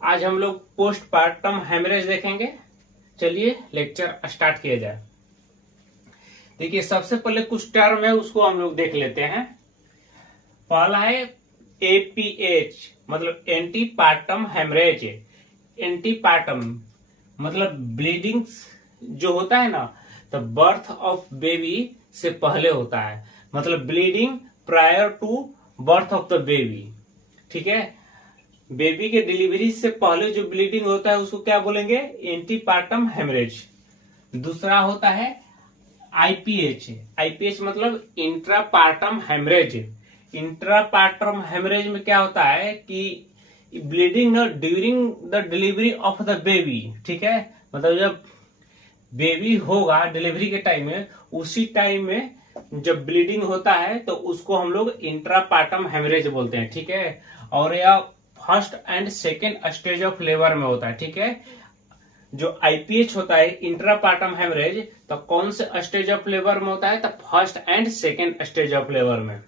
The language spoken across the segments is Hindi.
आज हम लोग पोस्टपार्टम हेमरेज देखेंगे। चलिए लेक्चर स्टार्ट किया जाए। देखिए सबसे पहले कुछ टर्म है उसको हम लोग देख लेते हैं। पहला है एपीएच मतलब एंटीपार्टम हेमरेज। एंटीपार्टम मतलब ब्लीडिंग जो होता है ना, तो बर्थ ऑफ बेबी से पहले होता है, मतलब bleeding prior to birth of the baby. ठीक है, बेबी के डिलीवरी से पहले जो ब्लीडिंग होता है उसको क्या बोलेंगे? Antepartum haemorrhage. दूसरा होता है आईपीएच। आईपीएच मतलब इंट्रापार्टम हेमरेज। इंट्रापार्टम हेमरेज में क्या होता है कि bleeding during the delivery of the baby. ठीक है, मतलब जब बेबी होगा डिलीवरी के टाइम में, उसी टाइम में जब ब्लीडिंग होता है तो उसको हम लोग इंट्रापार्टम हेमरेज बोलते हैं। ठीक है, और यह first and second stage of labour में होता है। ठीक है, जो आईपीएच होता है इंट्रापार्टम हेमरेज, तो कौन से स्टेज ऑफ लेबर में होता है? तो first and second stage of labour में।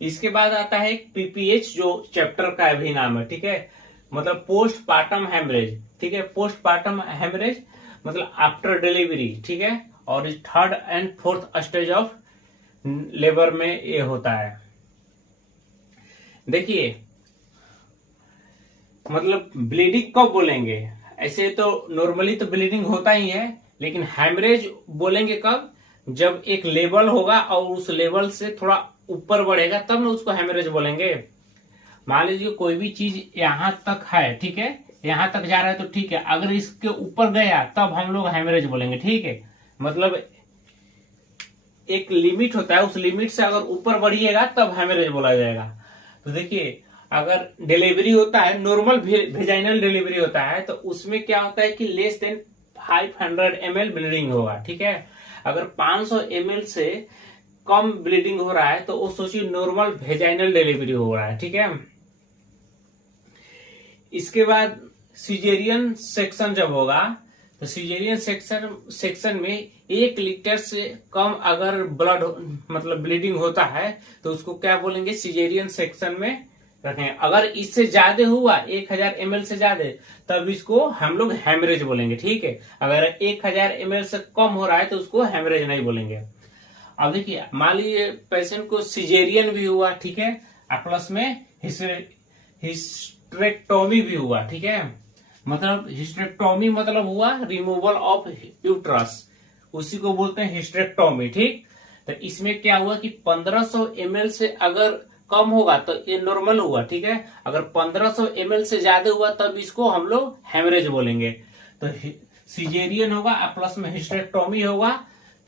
इसके बाद आता है पीपीएच जो चैप्टर का भी नाम है। ठीक है, मतलब पोस्टपार्टम हेमरेज। ठीक है, पोस्टपार्टम हेमरेज मतलब आफ्टर डिलीवरी। ठीक है, और third and fourth stage of labour में ये होता है। देखिए मतलब ब्लीडिंग कब बोलेंगे? ऐसे तो नॉर्मली तो ब्लीडिंग होता ही है, लेकिन हेमरेज बोलेंगे कब? जब एक लेवल होगा और उस लेवल से थोड़ा ऊपर बढ़ेगा तब ना उसको हेमरेज बोलेंगे। मान लीजिए कोई भी चीज यहां तक है, ठीक है, यहां तक जा रहा है तो ठीक है, अगर इसके ऊपर गया तब हम लोग हेमरेज बोलेंगे। ठीक है, मतलब एक लिमिट होता है, उस लिमिट से अगर ऊपर बढ़िएगा तब हेमरेज बोला जाएगा। तो देखिए अगर डिलीवरी होता है, नॉर्मल वेजाइनल डिलीवरी होता है, तो उसमें क्या होता है कि लेस देन 500 ml ब्लीडिंग होगा। ठीक है, अगर 500 ml से कम ब्लीडिंग हो रहा है तो वो सोचिए नॉर्मल वेजाइनल डिलीवरी हो रहा है। ठीक है, इसके बाद सिजेरियन सेक्शन जब होगा तो सिजेरियन सेक्शन में 1 लीटर से कम अगर ब्लड मतलब ब्लीडिंग होता है तो उसको क्या बोलेंगे? सिजेरियन सेक्शन में रखें। अगर इससे ज्यादा हुआ 1000 ml से ज्यादा, तब इसको हम लोग हेमरेज बोलेंगे। ठीक है, अगर 1000 ml से कम हो रहा है तो उसको हेमरेज नहीं बोलेंगे। अब देखिए मान लीजिए पेशेंट को सिजेरियन भी हुआ, ठीक है, और प्लस में हिस्टेरेक्टोमी भी हुआ। ठीक है, मतलब हिस्टेरेक्टोमी मतलब हुआ रिमूवल ऑफ यूट्रस, उसी को बोलते हैं हिस्टेरेक्टोमी। ठीक, तो इसमें क्या हुआ कि 1500 ml से अगर कम होगा तो ये नॉर्मल हुआ। ठीक है, अगर 1500 ml से ज्यादा हुआ तब इसको हम लोग हेमरेज बोलेंगे। तो सिजेरियन होगा प्लस में हिस्टेरेक्टोमी होगा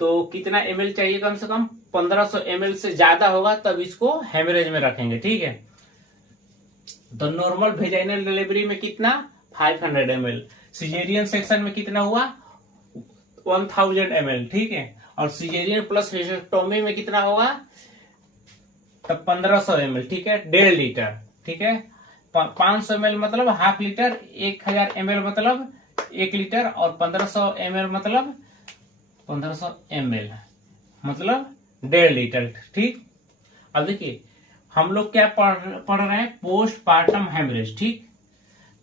तो कितना ml चाहिए? कम से कम 1500 ml से ज्यादा होगा तब इसको हेमरेज में रखेंगे। ठीक है, तो नॉर्मल वेजाइनल डिलीवरी में कितना? 500 ml। सिजेरियन सेक्शन में कितना हुआ? 1000 ml। ठीक है, और सिजेरियन प्लस हिस्टेरेक्टोमी में कितना होगा? तब 1500 ml। ठीक है, 1.5 लीटर। ठीक है, 500 ml मतलब हाफ लीटर, 1000 ml मतलब 1 लीटर, और 1500 ml मतलब 1500 ml मतलब 1.5 लीटर। ठीक, अब देखिए हम लोग क्या पढ़ रहे हैं? Postpartum haemorrhage. ठीक,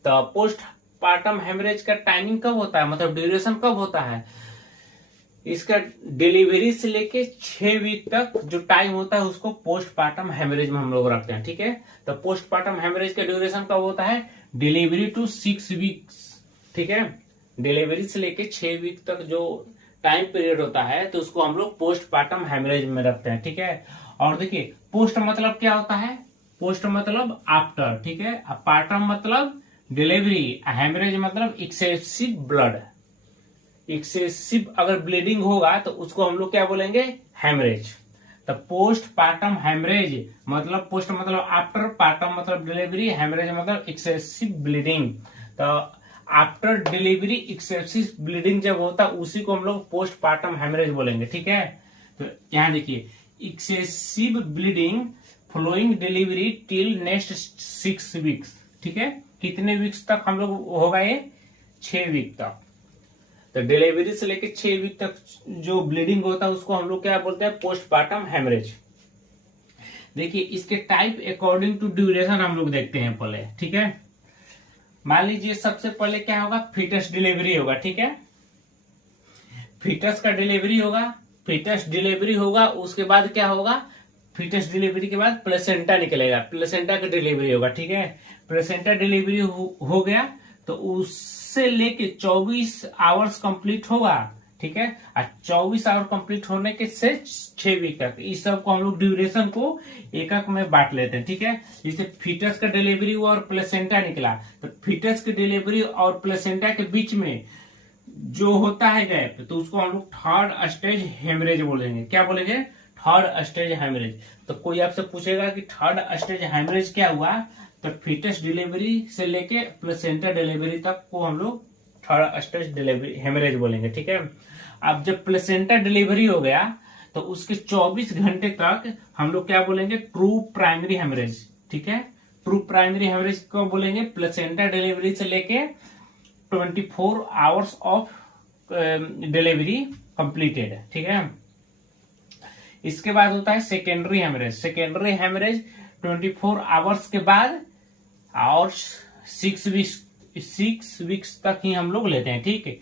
तो पोस्टपार्टम हेमरेज का टाइमिंग कब होता है, मतलब ड्यूरेशन कब होता है? इसका डिलीवरी से लेके 6 वीक तक जो टाइम होता है उसको पोस्टपार्टम हेमरेज में हम लोग रखते हैं। ठीक है, तो पोस्टपार्टम हेमरेज का ड्यूरेशन कब होता है? Delivery to 6 weeks. ठीक है, डिलीवरी से लेके 6 वीक तक जो टाइम पीरियड होता है तो उसको हम लोग पोस्टपार्टम हेमरेज में रखते हैं। ठीक है, और देखिए पोस्ट मतलब क्या होता है? पोस्ट मतलब आफ्टर। ठीक है, पार्टम मतलब डिलीवरी, हेमरेज मतलब एक्सेसिव ब्लड। एक्सेसिव अगर ब्लीडिंग होगा तो उसको हम लोग क्या बोलेंगे? हेमरेज। तो पोस्टपार्टम हेमरेज मतलब पोस्ट मतलब आफ्टर, पार्टम मतलब डिलीवरी, हेमरेज मतलब एक्सेसिव ब्लीडिंग। तो आफ्टर डिलीवरी एक्सेसिव ब्लीडिंग जब होता है उसी को हम लोग पोस्टपार्टम हेमरेज बोलेंगे। ठीक है, तो यहां देखिए excessive bleeding flowing delivery till next 6 weeks. ठीक है, कितने वीक्स तक हम लोग होगा? ये 6 वीक तक। तो डिलीवरी से लेकर 6 वीक तक जो ब्लीडिंग होता है उसको हम लोग क्या बोलते हैं? Postpartum haemorrhage. देखिए इसके टाइप अकॉर्डिंग टू ड्यूरेशन हम लोग देखते हैं पहले, ठीक है। मान लीजिए सबसे पहले क्या होगा, फीटस डिलीवरी होगा, ठीक है। फीटस का डिलीवरी होगा, फीटस डिलीवरी होगा, उसके बाद क्या होगा, फीटस डिलीवरी के बाद प्लेसेंटा निकलेगा, प्लेसेंटा की डिलीवरी होगा, ठीक है। प्लेसेंटा डिलीवरी हो गया तो उससे लेके 24 आवर्स कंप्लीट होगा, ठीक है। और 24 आवर कंप्लीट होने के से 6 वीक तक, इस सब को हम लोग ड्यूरेशन को एकक में बांट लेते हैं, ठीक है। जैसे फीटस का डिलीवरी हुआ और प्लेसेंटा निकला, तो फीटस की डिलीवरी और प्लेसेंटा के बीच में जो होता है गैप, तो उसको हम लोग थर्ड स्टेज हेमरेज बोलेंगे। क्या बोलेंगे, थर्ड स्टेज हेमरेज। तो कोई आपसे पूछेगा कि थर्ड स्टेज हेमरेज क्या हुआ, तो फीटस डिलीवरी से लेके प्लेसेंटा डिलीवरी तक को हम लोग थर्ड स्टेज डिलीवरी हेमरेज बोलेंगे, ठीक है। अब जब प्लेसेंटा डिलीवरी हो गया तो उसके 24 घंटे तक हम लोग क्या बोलेंगे, ट्रू प्राइमरी हेमरेज, ठीक है। ट्रू प्राइमरी हेमरेज को बोलेंगे प्लेसेंटा डिलीवरी से लेके 24 आवर्स ऑफ डिलीवरी कंप्लीटेड, ठीक है। इसके बाद होता है secondary haemorrhage. Secondary haemorrhage 24 hours के बाद और 6 वीक्स तक ही हम लोग लेते हैं, ठीक है।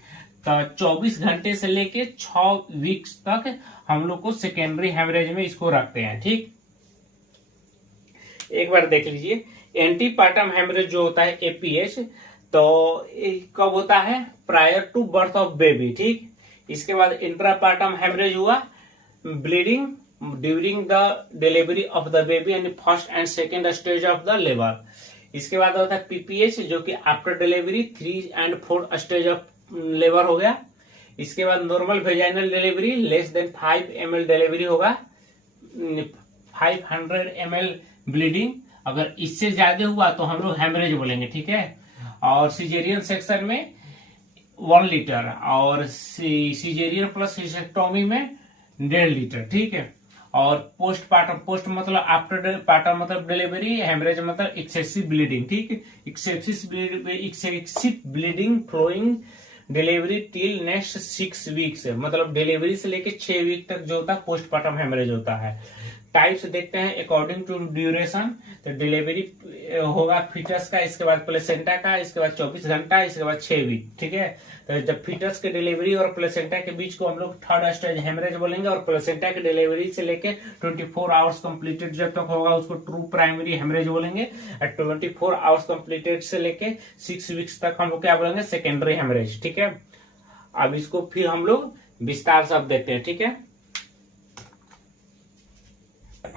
तो 24 घंटे से लेके 6 वीक्स तक हम लोग को सेकेंडरी हेमरेज में इसको रखते हैं, ठीक। एक बार देख लीजिए, एंटीपार्टम हेमरेज जो होता है एपीएच, तो कब होता है, prior to birth of baby, ठीक। इसके बाद इंट्रापार्टम हेमरेज हुआ, bleeding during the delivery of the baby and first and second stage of the labour. इसके बाद होता है पीपीएच जो कि after delivery 3 and 4 stage of labour हो गया। इसके बाद normal vaginal delivery less than 5 ml delivery होगा, 500 ml ब्लीडिंग, अगर इससे ज्यादा हुआ तो हम लोग हेमरेज बोलेंगे, ठीक है। और सिजेरियन सेक्शन में 1 लीटर और सिजेरियन प्लस हिस्टेक्टोमी में 1.5 लीटर, ठीक है। और पोस्ट पार्टम, पोस्ट मतलब आफ्टर पार्टम मतलब डिलीवरी, हेमरेज मतलब एक्सेसिव ब्लीडिंग, ठीक है। Excessive bleeding flowing delivery till next 6 weeks, मतलब डिलीवरी से लेके 6 वीक तक जो होता है पोस्टपार्टम हेमरेज होता है। टाइप्स देखते हैं अकॉर्डिंग टू ड्यूरेशन, तो डिलीवरी होगा फीटस का, इसके बाद प्लेसेंटा का, इसके बाद 24 घंटा, इसके बाद 6 वीक, ठीक है। तो जब फीटस के डिलीवरी और प्लेसेंटा के बीच को हम लोग थर्ड स्टेज हेमरेज बोलेंगे, और प्लेसेंटा के डिलीवरी से लेके 24 आवर्स कंप्लीटेड जब तक होगा उसको ट्रू प्राइमरी हेमरेज बोलेंगे, और 24 आवर्स कंप्लीटेड से लेके 6 वीक्स तक हम लोग क्या बोलेंगे, सेकेंडरी हेमरेज, ठीक है। अब इसको फिर हम लोग विस्तार से अब देखते हैं, ठीक है।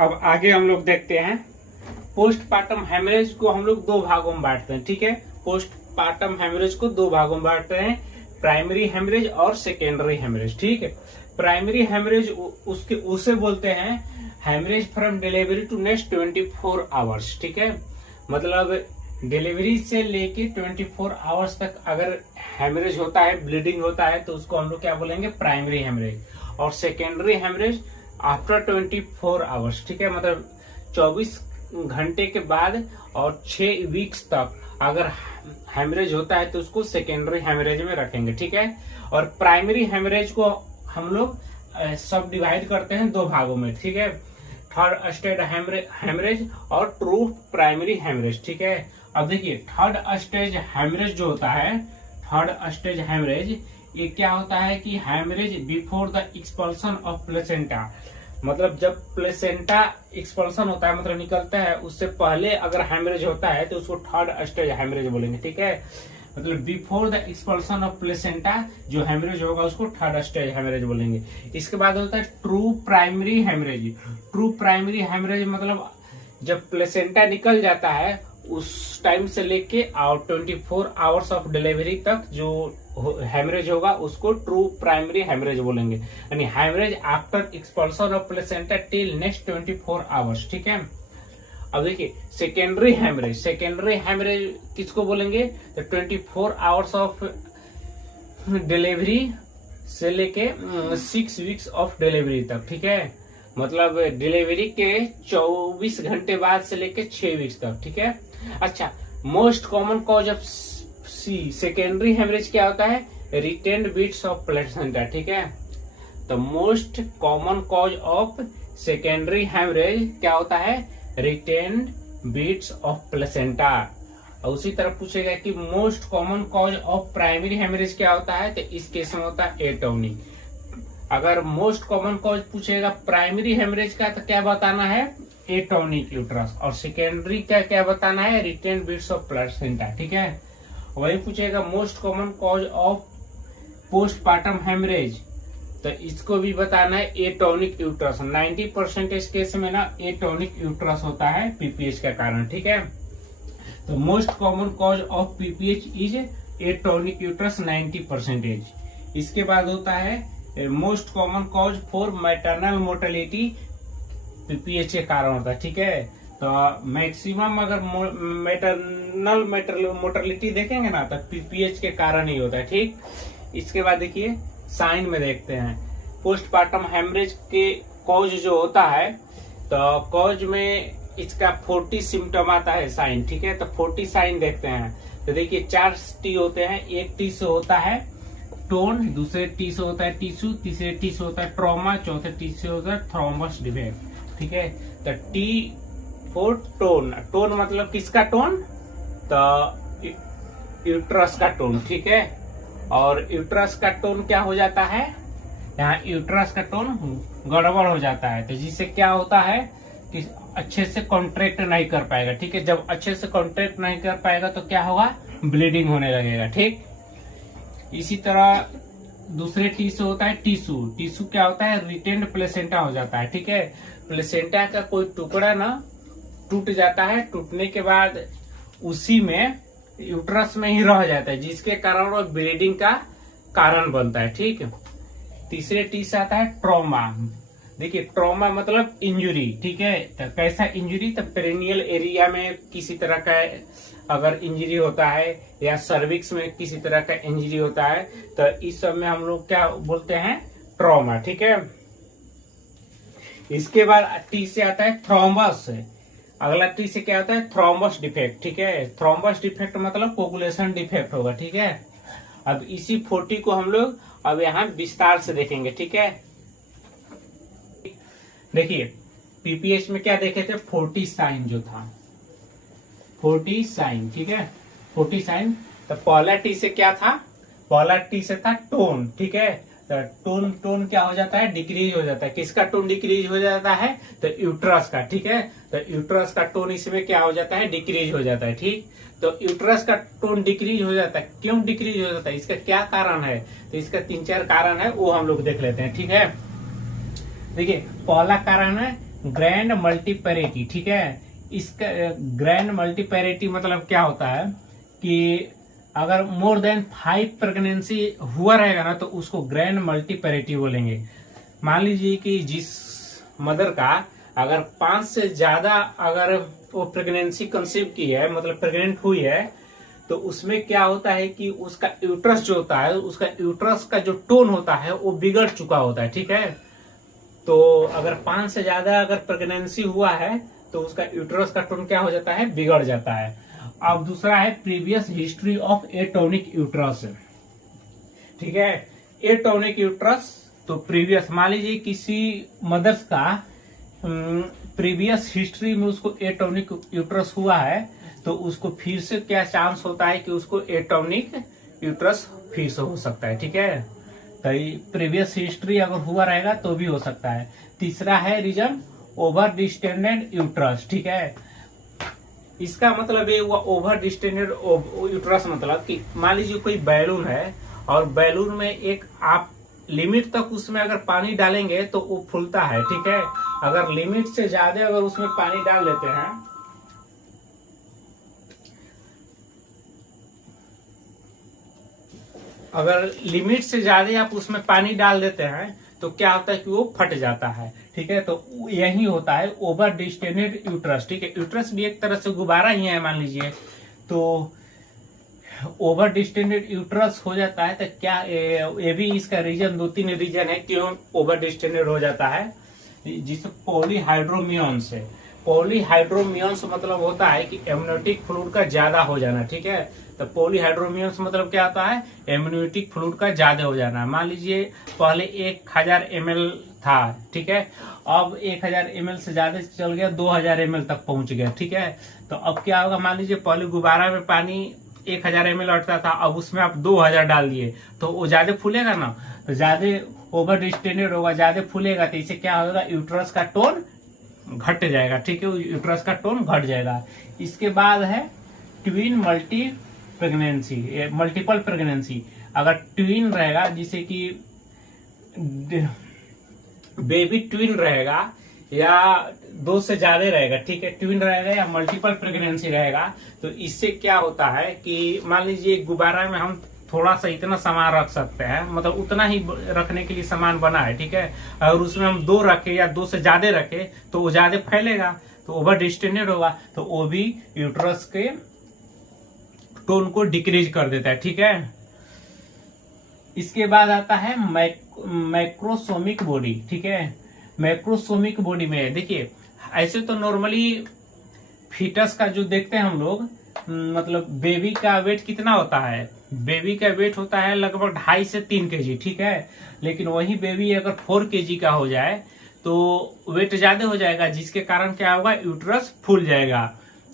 अब आगे हम लोग देखते हैं पोस्टपार्टम हेमरेज को हम लोग 2 भागों में बांटते हैं, ठीक है। पोस्टपार्टम हेमरेज को 2 भागों में बांटते हैं, प्राइमरी हेमरेज और सेकेंडरी हेमरेज, ठीक है। प्राइमरी हेमरेज उसे बोलते हैं haemorrhage from delivery to next 24 hours, ठीक है। मतलब डिलीवरी से लेके 24 आवर्स तक अगर हेमरेज होता है, ब्लीडिंग होता है, तो उसको हम लोग क्या बोलेंगे, प्राइमरी हेमरेज। और सेकेंडरी हेमरेज आफ्टर 24 आवर्स, ठीक है। मतलब 24 घंटे के बाद और 6 वीक्स तक अगर हेमरेज होता है तो उसको सेकेंडरी हेमरेज में रखेंगे, ठीक है। और प्राइमरी हेमरेज को हम लोग सब डिवाइड करते हैं 2 भागों में, ठीक है। थर्ड स्टेज हेमरेज और ट्रू प्राइमरी हेमरेज, ठीक है। अब देखिए थर्ड स्टेज हेमरेज जो होता है, थर्ड स्टेज हेमरेज ये क्या होता है कि haemorrhage before the expulsion of placenta, मतलब जब प्लेसेंटा एक्सपल्सन होता है मतलब निकलता है उससे पहले अगर हेमरेज होता है तो उसको थर्ड स्टेज हेमरेज बोलेंगे, ठीक है। मतलब before the expulsion of placenta जो हेमरेज होगा उसको थर्ड स्टेज हेमरेज बोलेंगे। इसके बाद होता है true primary haemorrhage. True primary haemorrhage मतलब जब प्लेसेंटा निकल जाता है उस टाइम से लेके और 24 आवर्स ऑफ डिलीवरी तक जो हेमरेज होगा उसको ट्रू प्राइमरी हेमरेज बोलेंगे, यानी haemorrhage after expulsion of placenta till next 24 hours, ठीक है। अब देखिए सेकेंडरी हेमरेज, सेकेंडरी हेमरेज किसको बोलेंगे, तो 24 आवर्स ऑफ डिलीवरी से लेके 6 वीक्स ऑफ डिलीवरी तक, ठीक है। मतलब डिलीवरी के 24 घंटे बाद से लेके 6 वीक्स तक, ठीक है। अच्छा, most common cause of secondary haemorrhage क्या होता है, रिटेन्ड बिट्स ऑफ प्लेसेंटा, ठीक है। तो most common cause of secondary haemorrhage क्या होता है, रिटेन्ड बीट्स ऑफ प्लेसेंटा। और उसी तरह पूछेगा कि most common cause of primary haemorrhage क्या होता है, तो इस केस में होता है एटोनिक। अगर मोस्ट कॉमन कॉज पूछेगा प्राइमरी हेमरेज का तो क्या बताना है, एटोनिक यूट्रस, और सेकेंडरी का क्या बताना है, रिटेन बीट्स ऑफ प्लेसेंटा। ठीक है, वही पूछेगा most common cause of postpartum haemorrhage, तो इसको भी बताना है एटोनिक यूट्रस। 90% केस में ना एटोनिक यूट्रस होता है पीपीएच के कारण। ठीक है, तो most common cause of PPH is atonic uterus 90%। इसके बाद होता है most common cause for maternal mortality, PPH के कारण होता है। ठीक है, तो मैक्सिमम अगर मैटरनल मोर्टेलिटी देखेंगे ना तो पीपीएच के कारण ही होता है। ठीक, इसके बाद देखिए साइन में देखते हैं पोस्टपार्टम हेमरेज के कॉज जो होता है, तो कॉज में इसका 40 सिम्टम आता है साइन। ठीक है, तो 40 साइन देखते हैं। तो देखिए 4 टी होते हैं, एक टी से होता है टोन, दूसरे टी से होता है टिश्यू, तीसरे टी से होता है ट्रॉमा, चौथे टी से होता है थ्रोम्बस डिफेक्ट। ठीक है, तो टी फॉर टोन, टोन मतलब किसका टोन, तो यूट्रस का टोन। ठीक है, और यूट्रस का टोन क्या हो जाता है, यहाँ यूट्रस का टोन गड़बड़ हो जाता है, तो जिससे क्या होता है कि अच्छे से कॉन्ट्रैक्ट नहीं कर पाएगा। ठीक है, जब अच्छे से कॉन्ट्रैक्ट नहीं कर पाएगा तो क्या होगा, ब्लीडिंग होने लगेगा। ठीक, इसी तरह दूसरे टी से होता है टिश्यू, टिश्यू क्या होता है, रिटेन्ड प्लेसेंटा हो जाता है। ठीक है, प्लेसेंटा का कोई टुकड़ा ना टूट जाता है, टूटने के बाद उसी में यूट्रस में ही रह जाता है, जिसके कारण वो ब्लीडिंग का कारण बनता है। ठीक, तीसरे टी से आता है ट्रॉमा। देखिए ट्रॉमा मतलब इंजुरी। ठीक है, तो कैसा इंजुरी, तो पेरिनियल एरिया में किसी तरह का अगर इंजरी होता है या सर्विक्स में किसी तरह का इंजरी होता है, तो इस सब में हम लोग क्या बोलते हैं, ट्रॉमा। ठीक है, इसके बाद टी से आता है थ्रोम्बस। अगला टी से क्या होता है, थ्रोम्बस डिफेक्ट। ठीक है, थ्रोम्बस डिफेक्ट मतलब कोगुलेशन डिफेक्ट होगा। ठीक है, अब इसी 40 को हम लोग अब यहाँ विस्तार से देखेंगे। ठीक है, देखिए पीपीएच में क्या देखे थे, 40 साइन जो था, 40 साइन। ठीक है, 40 साइन। तो पहला टी से क्या था, पहला टी से था टोन। ठीक है, तो टोन क्या हो जाता है, डिक्रीज हो जाता है। किसका टोन डिक्रीज हो जाता है, तो यूट्रस का। ठीक है, तो यूट्रस का टोन इसमें क्या हो जाता है, डिक्रीज हो जाता है। ठीक, तो यूट्रस का टोन डिक्रीज हो जाता है, क्यों डिक्रीज हो जाता है, इसका क्या कारण है, तो इसका 3-4 कारण है, वो हम लोग देख लेते हैं। ठीक है, देखिए पहला कारण है ग्रैंड मल्टीपैरिटी। ठीक है, इसका ग्रैंड मल्टीपैरिटी मतलब क्या होता है कि अगर मोर देन 5 प्रेगनेंसी हुआ रहेगा ना तो उसको ग्रैंड मल्टीपैरिटी बोलेंगे। मान लीजिए कि जिस मदर का अगर 5 से ज्यादा अगर वो प्रेगनेंसी कंसीव की है, मतलब प्रेग्नेंट हुई है, तो उसमें क्या होता है कि उसका यूट्रस जो होता है, उसका यूट्रस का जो टोन होता है वो बिगड़ चुका होता है। ठीक है, तो अगर 5 से ज्यादा अगर प्रेगनेंसी हुआ है तो उसका यूट्रस का टोन क्या हो जाता है, बिगड़ जाता है। अब दूसरा है previous history of atonic uterus. ठीक है, एटोनिक यूट्रस, तो प्रीवियस मान लीजिए किसी मदर्स का प्रीवियस हिस्ट्री में उसको एटोनिक यूट्रस हुआ है, तो उसको फिर से क्या चांस होता है कि उसको एटोनिक यूट्रस फिर से हो सकता है। ठीक है, तो प्रीवियस हिस्ट्री अगर हुआ रहेगा तो भी हो सकता है। तीसरा है रीजन ओवर डिस्टेंडेड यूट्रस। ठीक है, इसका मतलब ये हुआ ओवर डिस्टेंडेड यूट्रस, मतलब कि मान लीजिए कोई बैलून है और बैलून में एक आप लिमिट तक उसमें अगर पानी डालेंगे तो वो फूलता है। ठीक है, अगर लिमिट से ज्यादा अगर उसमें पानी डाल लेते हैं, अगर लिमिट से ज्यादा आप उसमें पानी डाल देते हैं तो क्या होता है कि वो फट जाता है। ठीक है, तो यही होता है ओवर डिस्टेंडेड यूट्रस। ठीक है, यूट्रस भी एक तरह से गुब्बारा ही है मान लीजिए, तो ओवर डिस्टेंडेड यूट्रस हो जाता है। तो क्या ये भी इसका रीजन 2-3 रीजन है क्यों ओवर डिस्टेंडेड हो जाता है, जिस पॉलीहाइड्रोमियन से पॉलीहाइड्रोमियंस मतलब होता है कि एमनियोटिक फ्लूइड का ज्यादा हो जाना, ठीक है। तो पॉलीहाइड्रोमियंस मतलब क्या होता है, एमनियोटिक फ्लूइड का ज्यादा हो जाना। मान लीजिए पहले 1000 ml था, ठीक है, अब 1000 ml से ज्यादा चल गया, 2000 ml तक पहुंच गया, ठीक है। तो अब क्या होगा, मान लीजिए पहले गुब्बारा में पानी 1000 ml अटता था, अब उसमें आप 2000 डाल दिए, तो वो ज्यादा फूलेगा ना, तो ज्यादा ओवर डिस्टेंडेड होगा, ज्यादा फूलेगा, तो इससे क्या होगा, यूट्रस का टोन घट जाएगा, ठीक है, यूट्रस का टोन घट जाएगा। इसके बाद है ट्विन मल्टीपल प्रेगनेंसी। अगर ट्विन रहेगा, जिसे कि बेबी ट्विन रहेगा या 2 से ज्यादा रहेगा, ठीक है, ट्विन रहेगा या मल्टीपल प्रेगनेंसी रहेगा, तो इससे क्या होता है कि मान लीजिए गुब्बारा में हम थोड़ा सा इतना सामान रख सकते हैं, मतलब उतना ही रखने के लिए सामान बना है, ठीक है। अगर उसमें हम 2 रखे या 2 से ज्यादा रखे तो वो ज्यादा फैलेगा, तो ओवर डिस्टेंडेड होगा, तो वो भी यूट्रस के टोन को डिक्रीज कर देता है, ठीक है। इसके बाद आता है मैक्रोसोमिक बॉडी, ठीक है। मैक्रोसोमिक बॉडी में देखिए, ऐसे तो नॉर्मली फीटस का जो देखते हैं हम लोग, मतलब बेबी का वेट कितना होता है, बेबी का वेट होता है लगभग 2.5 से 3 kg, ठीक है। लेकिन वही बेबी अगर 4 kg का हो जाए तो वेट ज्यादा हो जाएगा, जिसके कारण क्या होगा, यूट्रस फूल जाएगा,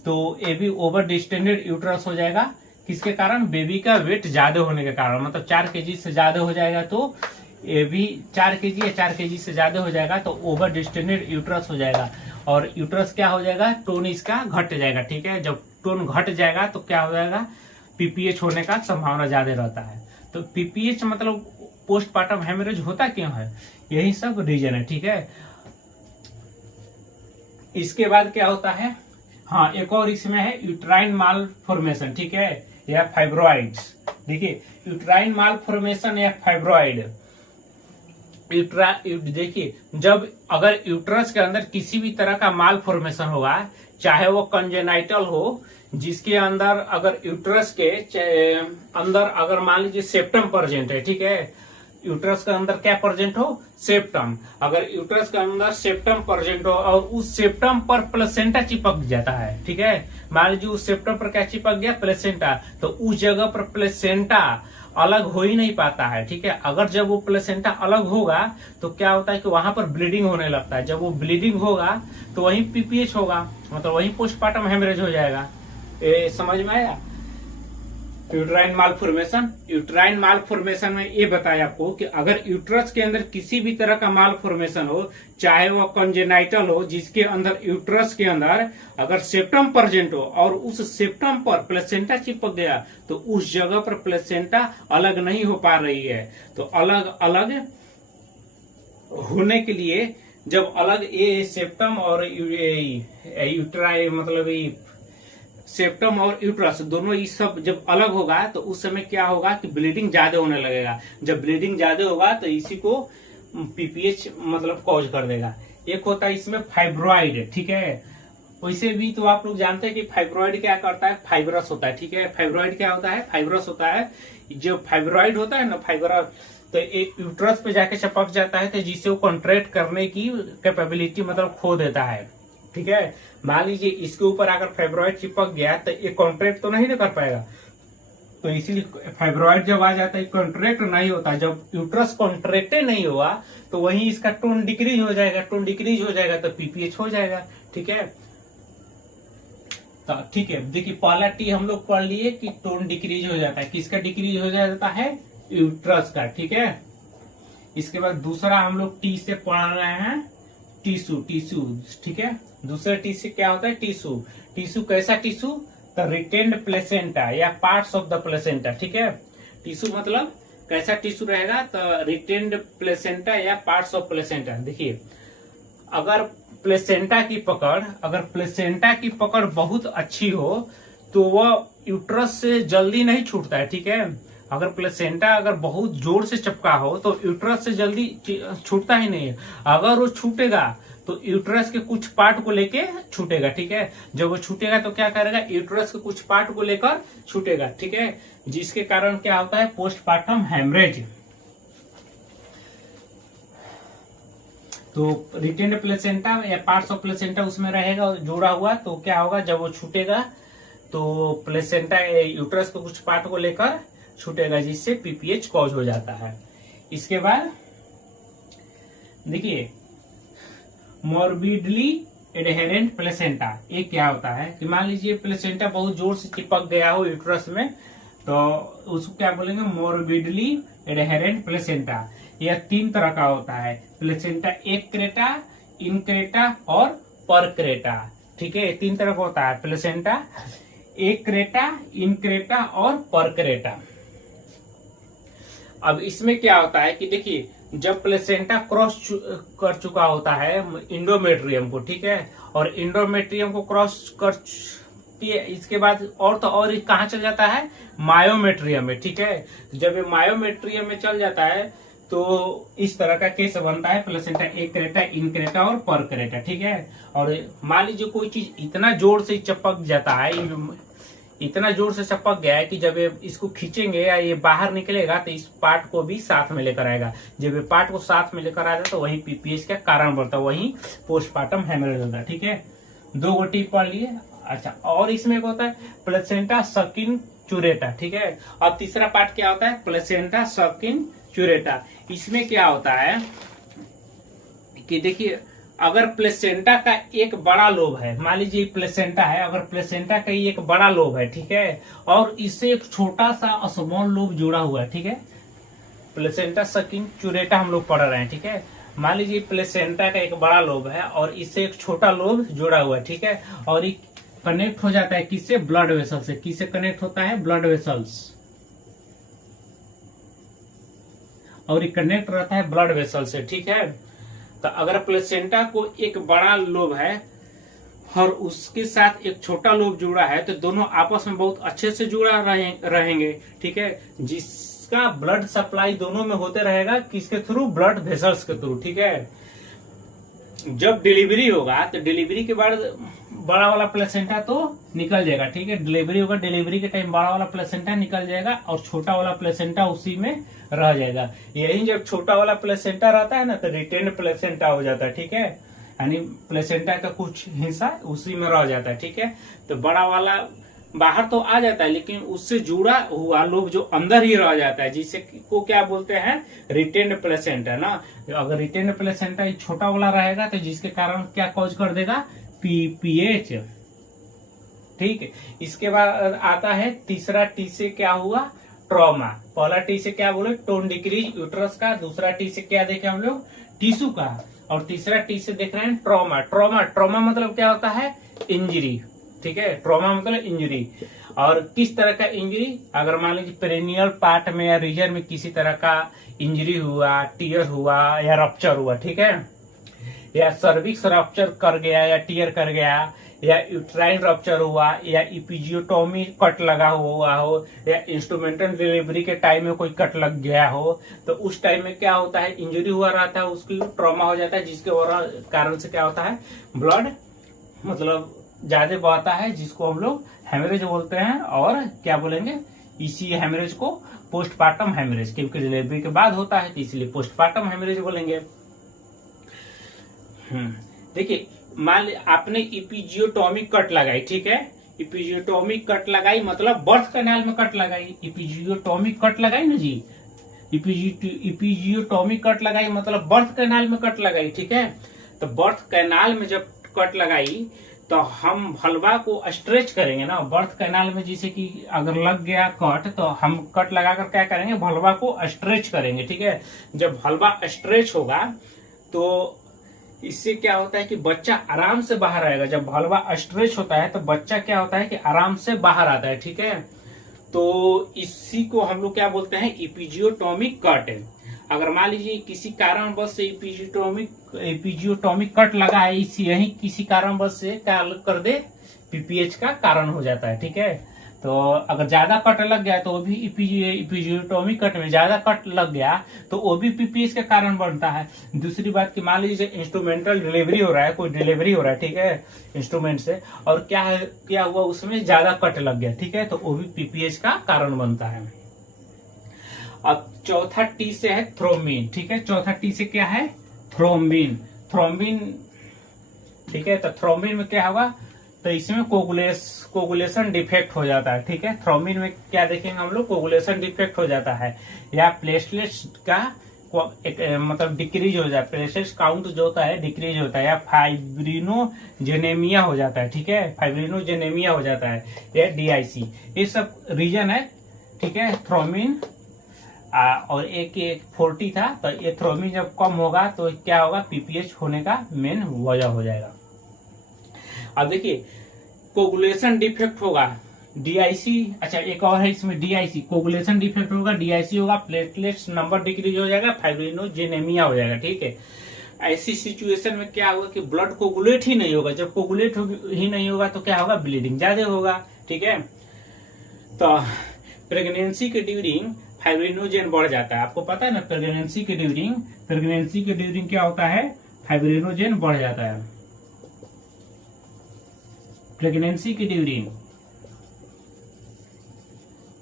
तो ये भी ओवर डिस्टेंडेड यूट्रस हो जाएगा। किसके कारण, बेबी का वेट ज्यादा होने के कारण, मतलब 4 kg से ज्यादा हो जाएगा, तो ये भी 4 kg या 4 kg से ज्यादा हो जाएगा, तो ओवर डिस्टेंडेड यूट्रस हो जाएगा। और यूट्रस क्या हो जाएगा, टोन इसका घट जाएगा, ठीक है। जब टोन घट जाएगा तो क्या हो जाएगा, पीपीएच होने का संभावना ज्यादा रहता है। तो पीपीएच मतलब पोस्टपार्टम हेमरेज होता क्यों है, यही सब रीजन है, ठीक है। इसके बाद क्या होता है, हाँ, एक और इसमें है यूट्राइन माल फॉर्मेशन, ठीक है, या फाइब्रॉइड्स। देखिए यूट्राइन माल फॉर्मेशन या फाइब्रॉइड, देखिए जब अगर यूट्रस के अंदर किसी भी तरह का माल फॉर्मेशन होगा, चाहे वो कंजेनाइटल हो, जिसके अंदर अगर यूट्रस के अंदर अगर मान लीजिए सेप्टम प्रेजेंट है, ठीक है, यूट्रस के अंदर क्या प्रेजेंट हो, सेप्टम। अगर यूट्रस के अंदर सेप्टम प्रेजेंट हो और उस सेप्टम पर प्लेसेंटा चिपक जाता है, ठीक है, मान लीजिए उस सेप्टम पर क्या चिपक गया, प्लेसेंटा, तो उस जगह पर प्लेसेंटा अलग हो ही नहीं पाता है, ठीक है। अगर जब वो प्लेसेंटा अलग होगा तो क्या होता है कि वहां पर ब्लीडिंग होने लगता है, जब वो ब्लीडिंग होगा तो वहीं पीपीएच होगा, मतलब वहीं पोस्टपार्टम हेमरेज हो जाएगा। ये समझ में आया। यूट्राइन माल फॉर्मेशन में ये बताया आपको कि अगर यूट्रस के अंदर किसी भी तरह का माल फॉर्मेशन हो, चाहे वो कंजेनाइटल हो, जिसके अंदर यूट्रस के अंदर अगर सेप्टम प्रेजेंट हो और उस सेप्टम पर प्लेसेंटा चिपक गया, तो उस जगह पर प्लेसेंटा अलग नहीं हो पा रही है। तो अलग अलग होने के लिए जब अलग ये सेप्टम और यूट्राई मतलब सेप्टम और यूट्रस दोनों ये सब जब अलग होगा, तो उस समय क्या होगा कि ब्लीडिंग ज्यादा होने लगेगा। जब ब्लीडिंग ज्यादा होगा तो इसी को पीपीएच मतलब कॉज कर देगा। एक होता है इसमें फाइब्रॉइड, ठीक है। वैसे भी तो आप लोग जानते हैं कि फाइब्रॉइड क्या करता है, फाइब्रस होता है, ठीक है। फाइब्रॉइड क्या होता है, फाइब्रस होता है। जो फाइब्रॉइड होता है ना, फाइब्रस, तो एक यूट्रस पे जाके चिपक जाता है, तो जिससे वो कॉन्ट्रैक्ट करने की कैपेबिलिटी मतलब खो देता है, ठीक है। मान लीजिए इसके ऊपर अगर फाइब्रॉइड चिपक गया तो ये कॉन्ट्रैक्ट तो नहीं कर पाएगा, तो इसीलिए फाइब्रॉइड जब आ जाता है कॉन्ट्रैक्ट नहीं होता। जब यूट्रस कॉन्ट्रैक्ट नहीं हुआ तो वहीं इसका टोन डिक्रीज हो जाएगा, टोन डिक्रीज हो जाएगा तो पीपीएच हो जाएगा, ठीक है। तो ठीक है, देखिए पहला टी हम लोग पढ़ लिए कि टोन डिक्रीज हो जाता है, किसका डिक्रीज हो जाता है, यूट्रस का, ठीक है। इसके बाद दूसरा हम लोग टी से पढ़ रहे हैं टिश्यू, ठीक है। दूसरा टी से क्या होता है, टिश्यू कैसा टिश्यू, द रिटेन्ड प्लेसेंटा या पार्ट्स ऑफ द प्लेसेंटा, ठीक है। टिश्यू मतलब कैसा टिश्यू रहेगा, तो रिटेन्ड प्लेसेंटा या पार्ट्स ऑफ प्लेसेंटा। देखिए अगर प्लेसेंटा की पकड़ बहुत अच्छी हो तो वह यूट्रस से जल्दी नहीं छूटता है, ठीक है। अगर प्लेसेंटा अगर बहुत जोर से चिपका हो तो यूट्रस से जल्दी छूटता ही नहीं है। अगर वो छूटेगा तो यूट्रस के कुछ पार्ट को लेके छूटेगा, ठीक है। जब वो छूटेगा तो क्या करेगा, यूट्रस के कुछ पार्ट को लेकर छूटेगा, ठीक है, जिसके कारण क्या होता है, पोस्टपार्टम हेमरेज। तो रिटेन्ड प्लेसेंटा या पार्ट्स ऑफ प्लेसेंटा उसमें रहेगा जुड़ा हुआ, तो क्या होगा जब वो छूटेगा तो प्लेसेंटा यूट्रस के कुछ पार्ट को लेकर छूटेगा, जिससे पीपीएच कॉज हो जाता है। इसके बाद देखिए मॉर्बिडली एडहेरेंट प्लेसेंटा, ये क्या होता है कि मान लीजिए प्लेसेंटा बहुत जोर से चिपक गया हो यूट्रस में, तो उसको क्या बोलेंगे, मॉर्बिडली एडहेरेंट प्लेसेंटा। यह 3 तरह का होता है, प्लेसेंटा एक्रेटा, इनक्रेटा और परक्रेटा। ठीक है, 3 तरह का होता है, प्लेसेंटा एक्रेटा, इनक्रेटा और परक्रेटा। अब इसमें क्या होता है कि देखिए जब प्लेसेंटा क्रॉस कर चुका होता है इंडोमेट्रियम को, ठीक है, और इंडोमेट्रियम को क्रॉस कर इसके बाद और तो और कहाँ चल जाता है, मायोमेट्रियम में। ठीक है, जब ये मायोमेट्रियम में चल जाता है तो इस तरह का केस बनता है, प्लेसेंटा एक्रेटा, इनक्रेटा और परक्रेटा। ठीक है, और मान लीजिए कोई चीज इतना जोर से चिपक जाता है, इतना जोर से चिपक गया है कि जब इसको खींचेंगे या ये बाहर निकलेगा तो इस पार्ट को भी साथ में लेकर आएगा। जब ये पार्ट को साथ में लेकर आएगा तो वही पीपीएच का कारण बनता है, वही पोस्टमार्टम हेमरेज होता है। ठीक है, 2 गो टिप पढ़ लिए। अच्छा, और इसमें एक होता है प्लेसेंटा सकिन चुरेटा। ठीक है, और तीसरा पार्ट क्या होता है, प्लेसेंटा सकिन चुरेटा। इसमें क्या होता है कि देखिए अगर प्लेसेंटा का एक बड़ा लोब है, मान लीजिए प्लेसेंटा है, अगर प्लेसेंटा का एक बड़ा लोब है, ठीक है, और इससे एक छोटा सा स्मॉल लोब जुड़ा हुआ है, ठीक है, प्लेसेंटा सकिंग चुरेटा हम लोग पढ़ रहे हैं। ठीक है, मान लीजिए प्लेसेंटा का एक बड़ा लोब है और इससे एक छोटा लोब जुड़ा हुआ है, ठीक है, और ये कनेक्ट हो जाता है किससे, ब्लड वेसल से। किससे कनेक्ट होता है, ब्लड वेसल्स, और ये कनेक्ट रहता है ब्लड वेसल से। ठीक है, तो अगर प्लेसेंटा को एक बड़ा लोब है और उसके साथ एक छोटा लोब जुड़ा है तो दोनों आपस में बहुत अच्छे से जुड़ा रहेंगे। ठीक है, जिसका ब्लड सप्लाई दोनों में होते रहेगा, किसके थ्रू, ब्लड वेसल्स के थ्रू। ठीक है, जब डिलीवरी होगा तो डिलीवरी के बाद बड़ा वाला प्लेसेंटा तो निकल जाएगा। ठीक है, डिलीवरी होगा, डिलीवरी के टाइम बड़ा वाला प्लेसेंटा निकल जाएगा और छोटा वाला प्लेसेंटा उसी में रह जाएगा। यही जब छोटा वाला प्लेसेंटा रहता है ना तो रिटेन प्लेसेंटा हो जाता है। ठीक है, यानी प्लेसेंटा का कुछ हिस्सा उसी में रह जाता है। ठीक है, तो बड़ा वाला बाहर तो आ जाता है लेकिन उससे जुड़ा हुआ लोब जो अंदर ही रह जाता है, जिसे को क्या बोलते हैं, रिटेन प्लेसेंटा ना। अगर रिटेन प्लेसेंटा छोटा वाला रहेगा तो जिसके कारण क्या कॉज कर देगा, पीपीएच। ठीक है, इसके बाद आता है तीसरा टी से क्या हुआ, ट्रॉमा। पहला टी से क्या बोले, टोन डिक्रीज यूट्रस का, दूसरा टी से क्या देखे हम लोग, टिश्यू का, और तीसरा टी से देख रहे हैं ट्रॉमा। ट्रॉमा मतलब क्या होता है, इंजरी। ठीक है, ट्रॉमा मतलब इंजरी। और किस तरह का इंजरी, अगर मान लीजिए पेरिनियल पार्ट में या रीजन में किसी तरह का इंजरी हुआ, टीयर हुआ या रप्चर हुआ, ठीक है, या सर्विक्स रप्चर कर गया या टीयर कर गया, या यूट्राइन रप्चर हुआ, या इपीजियोटोमी कट लगा हुआ हो, या इंस्ट्रूमेंटल डिलीवरी के टाइम में कोई कट लग गया हो, तो उस टाइम में क्या होता है, इंजरी हुआ रहता है, उसकी ट्रॉमा हो जाता है, जिसके कारण से क्या होता है, ब्लड मतलब ज्यादा बहता है, जिसको हम लोग हेमरेज बोलते हैं। और क्या बोलेंगे, इसी हेमरेज को पोस्टमार्टम हेमरेज, क्योंकि डिलीवरी के बाद होता है तो इसलिए पोस्टमार्टम हेमरेज बोलेंगे। देखिए मान ली आपने इपीजियोटोमिक कट लगाई, ठीक है, इपीजियोटोमिक कट लगाई मतलब बर्थ कैनाल में कट लगाई, इपीजियोटोमिक कट लगाई ना जी, इपीजियोटोमिक कट लगाई मतलब बर्थ कैनाल में कट लगाई। ठीक है, तो बर्थ कैनाल में जब कट लगाई तो हम भलवा को स्ट्रेच करेंगे ना, बर्थ कैनाल में, जैसे कि अगर लग गया कट तो हम कट लगाकर क्या करेंगे, भलवा को स्ट्रेच करेंगे। ठीक है, जब भलवा स्ट्रेच होगा तो इससे क्या होता है कि बच्चा आराम से बाहर आएगा। जब भलवा स्ट्रेच होता है तो बच्चा क्या होता है कि आराम से बाहर आता है। ठीक है, तो इसी को हम लोग क्या बोलते हैं, इपीजियोटोमिक कट। अगर मान लीजिए किसी कारणवश से इपीजियोटोमिक कट लगा है, यही किसी कारणवश से क्या कर दे, पीपीएच का कारण हो जाता है। ठीक है, तो अगर ज्यादा कट लग गया तो वो भी इपीजियोटोमिक कट में ज्यादा कट लग गया तो वो भी पीपीएच का कारण बनता है। दूसरी बात कि मान लीजिए इंस्ट्रूमेंटल डिलीवरी हो रहा है, कोई डिलीवरी हो रहा है, ठीक है, इंस्ट्रूमेंट से, और क्या हुआ, उसमें ज्यादा कट लग गया, ठीक है, तो वो भी पीपीएच का कारण बनता है। अब चौथा टी से है थ्रोम्बिन। ठीक है, चौथा टी से क्या है, थ्रोम्बिन। थ्रोम्बिन, ठीक है। तो थ्रोम्बिन में क्या होगा, तो इसमें कोगुलेशन डिफेक्ट हो जाता है, ठीक है। थ्रोम्बिन में क्या देखेंगे हम लोग, कोगुलेशन डिफेक्ट हो जाता है, या प्लेटलेट्स का एक मतलब डिक्रीज हो जाता है, प्लेटलेट्स काउंट जो होता है डिक्रीज होता है, या फाइब्रिनोजेनेमिया हो जाता है, ठीक है। फाइब्रिनोजेनेमिया हो जाता है, या DIC, ये सब रीजन है, ठीक है। थ्रोम्बिन और एक 40 था, तो ये थ्रोम्बिन जब कम होगा तो क्या होगा, PPH होने का मेन वजह हो जाएगा। अब देखिए कोगुलेशन डिफेक्ट होगा, DIC, अच्छा एक और है इसमें DIC, कोगुलेशन डिफेक्ट होगा, DIC होगा, प्लेटलेट्स नंबर डिक्रीज हो जाएगा, फाइब्रिनोजेनेमिया हो जाएगा, ठीक है। ऐसी सिचुएशन में क्या होगा कि ब्लड कोगुलेट ही नहीं होगा, जब कोगुलेट ही नहीं होगा तो क्या होगा, ब्लीडिंग ज्यादा होगा, ठीक है। तो प्रेगनेंसी के ड्यूरिंग फाइब्रिनोजेन बढ़ जाता है, आपको पता है ना, प्रेगनेंसी के ड्यूरिंग क्या होता है, फाइब्रिनोजेन बढ़ जाता है।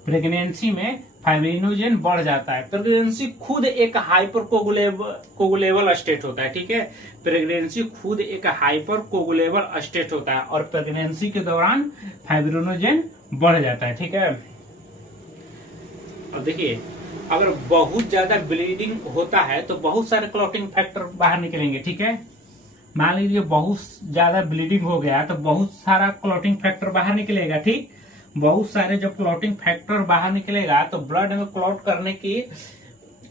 प्रेगनेंसी में फाइब्रिनोजेन बढ़ जाता है। प्रेगनेंसी खुद एक हाइपर कोगुलेबल स्टेट होता है, ठीक है। प्रेगनेंसी खुद एक हाइपर कोगुलेबल स्टेट होता है, और प्रेगनेंसी के दौरान फाइब्रिनोजेन बढ़ जाता है, ठीक है। अब देखिए अगर बहुत ज्यादा ब्लीडिंग होता है तो बहुत सारे क्लॉटिंग फैक्टर बाहर निकलेंगे, ठीक है। मान लीजिए बहुत ज्यादा ब्लीडिंग हो गया तो बहुत सारा क्लॉटिंग फैक्टर बाहर निकलेगा, ठीक। बहुत सारे जब क्लॉटिंग फैक्टर बाहर निकलेगा तो ब्लड में क्लॉट करने की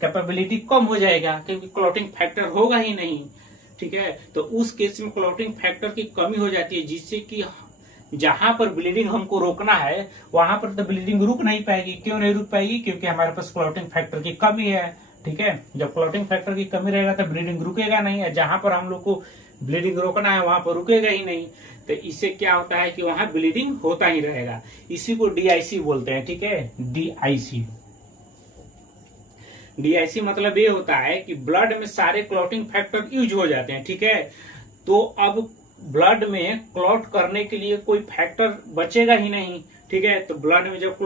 कैपेबिलिटी कम हो जाएगा, क्योंकि क्लॉटिंग फैक्टर होगा ही नहीं, ठीक है। तो उस केस में क्लॉटिंग फैक्टर की कमी हो जाती है, जिससे कि जहां पर ब्लीडिंग हमको रोकना है वहां पर तो ब्लीडिंग रुक नहीं पाएगी। क्यों नहीं रुक पाएगी, क्योंकि हमारे पास क्लॉटिंग फैक्टर की कमी है, ठीक है। जब क्लॉटिंग फैक्टर की कमी रहेगा तो ब्लीडिंग रुकेगा नहीं है, जहां पर हम लोग को ब्लीडिंग रोकना है वहां पर रुकेगा ही नहीं, तो इससे क्या होता है कि वहां ब्लीडिंग होता ही रहेगा। इसी को DIC बोलते हैं, ठीक है। DIC मतलब ये होता है कि ब्लड में सारे क्लॉटिंग फैक्टर यूज हो जाते हैं, ठीक है। तो अब ब्लड में क्लॉट करने के लिए कोई फैक्टर बचेगा ही नहीं, ठीक है। तो ब्लड में जब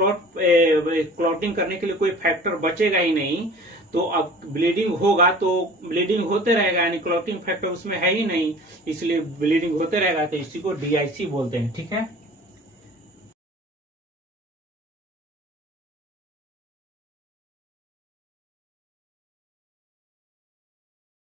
क्लॉटिंग करने के लिए कोई फैक्टर बचेगा ही नहीं, तो अब ब्लीडिंग होगा तो ब्लीडिंग होते रहेगा, यानी क्लॉटिंग फैक्टर उसमें है ही नहीं, इसलिए ब्लीडिंग होते रहेगा, तो इसी को DIC बोलते हैं, ठीक है।